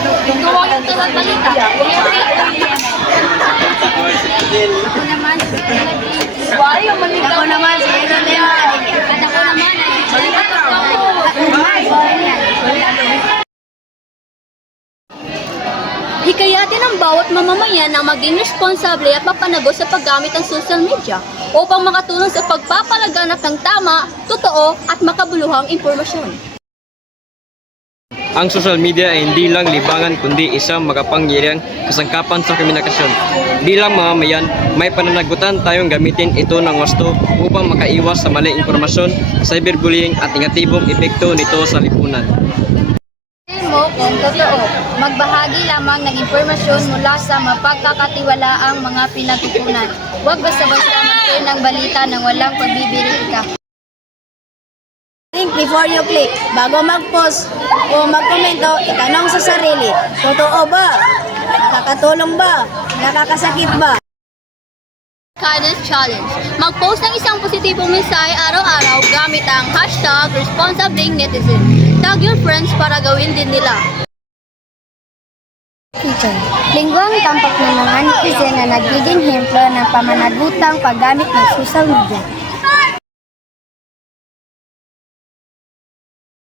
Gawa yung talalita. Why yung malita? Ako naman, sige na din. Ako naman. Hikayatin ang bawat mamamayan na maging responsable at mapanagot sa paggamit ng social media upang makatulong sa pagpapalaganap ng tama, totoo at makabuluhang impormasyon. Ang social media ay hindi lang libangan kundi isang makapangyarihang kasangkapan sa komunikasyon. Bilang mamamayan, may pananagutan tayong gamitin ito ng wasto upang makaiwas sa maling impormasyon, cyberbullying at negatibong epekto nito sa lipunan. Mo kung totoo, magbahagi lamang ng impormasyon mula sa mapagkakatiwalaang mga pinagkukunan. Huwag basta-basta mag-share ng balita ng walang pagbibirika. Think before you click. Bago mag-post o mag-komento, itanong sa sarili, totoo ba? Nakakatulong ba? Nakakasakit ba? Kindness Challenge. Mag-post ng isang positibong mensahe araw-araw gamit ang hashtag #ResponsibleNetizen. Tag your friends para gawin din nila. Teacher, lingguang tampak ng mga netizen na nagiging hemplo ng pamanagutang paggamit ng social media.